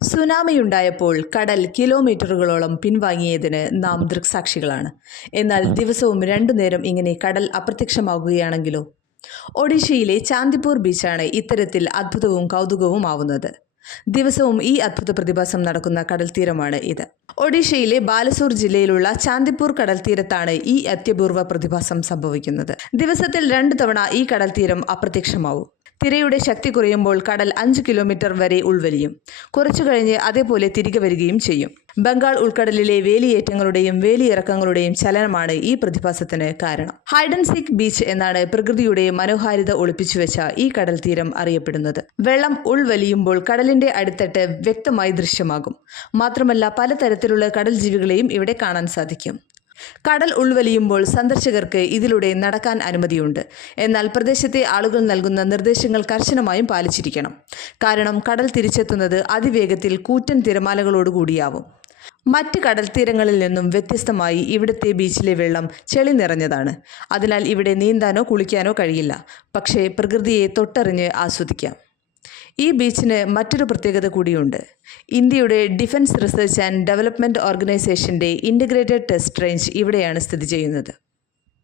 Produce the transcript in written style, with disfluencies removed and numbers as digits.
സുനാമിയുണ്ടായപ്പോൾ കടൽ കിലോമീറ്ററുകളോളം പിൻവാങ്ങിയതിന് നാം ദൃക്സാക്ഷികളാണ്. എന്നാൽ ദിവസവും 2 നേരം ഇങ്ങനെ കടൽ അപ്രത്യക്ഷമാകുകയാണെങ്കിലോ? ഒഡീഷയിലെ ചാന്ദിപ്പൂർ ബീച്ചാണ് ഇത്തരത്തിൽ അദ്ഭുതവും കൗതുകവുമാവുന്നത്. ദിവസവും ഈ അദ്ഭുത പ്രതിഭാസം നടക്കുന്ന കടൽ തീരമാണ് ഇത്. ഒഡീഷയിലെ ബാലസോർ ജില്ലയിലുള്ള ചാന്ദിപ്പൂർ കടൽ തീരത്താണ് ഈ അത്യപൂർവ പ്രതിഭാസം സംഭവിക്കുന്നത്. ദിവസത്തിൽ 2 തവണ ഈ കടൽ തീരം അപ്രത്യക്ഷമാവും. തിരയുടെ ശക്തി കുറയുമ്പോൾ കടൽ 5 കിലോമീറ്റർ വരെ ഉൾവലിയും. കുറച്ചു കഴിഞ്ഞ് അതേപോലെ തിരികെ വരികയും ചെയ്യും. ബംഗാൾ ഉൾക്കടലിലെ വേലിയേറ്റങ്ങളുടെയും വേലിയിറക്കങ്ങളുടെയും ചലനമാണ് ഈ പ്രതിഭാസത്തിന് കാരണം. ഹൈഡ് ആൻഡ് സീക്ക് ബീച്ച് എന്നാണ് പ്രകൃതിയുടെ മനോഹാരിത ഒളിപ്പിച്ചുവെച്ച ഈ കടൽ തീരം അറിയപ്പെടുന്നത്. വെള്ളം ഉൾവലിയുമ്പോൾ കടലിന്റെ അടിത്തട്ട് വ്യക്തമായി ദൃശ്യമാകും. മാത്രമല്ല പലതരത്തിലുള്ള കടൽ ജീവികളെയും ഇവിടെ കാണാൻ സാധിക്കും. കടൽ ഉൾവലിയുമ്പോൾ സന്ദർശകർക്ക് ഇതിലൂടെ നടക്കാൻ അനുമതിയുണ്ട്. എന്നാൽ പ്രദേശത്തെ ആളുകൾ നൽകുന്ന നിർദ്ദേശങ്ങൾ കർശനമായും പാലിച്ചിരിക്കണം. കാരണം കടൽ തിരിച്ചെത്തുന്നത് അതിവേഗത്തിൽ കൂറ്റൻ തിരമാലകളോടുകൂടിയാവും. മറ്റ് കടൽ തീരങ്ങളിൽ നിന്നും വ്യത്യസ്തമായി ഇവിടുത്തെ ബീച്ചിലെ വെള്ളം ചെളി നിറഞ്ഞതാണ്. അതിനാൽ ഇവിടെ നീന്താനോ കുളിക്കാനോ കഴിയില്ല. പക്ഷേ പ്രകൃതിയെ തൊട്ടറിഞ്ഞ് ആസ്വദിക്കാം. ഈ ബീച്ചിന് മറ്റൊരു പ്രത്യേകത കൂടിയുണ്ട്. ഇന്ത്യയുടെ ഡിഫൻസ് റിസർച്ച് ആൻഡ് ഡെവലപ്മെൻറ്റ് ഓർഗനൈസേഷൻ്റെ ഇൻ്റഗ്രേറ്റഡ് ടെസ്റ്റ് റേഞ്ച് ഇവിടെയാണ് സ്ഥിതി ചെയ്യുന്നത്.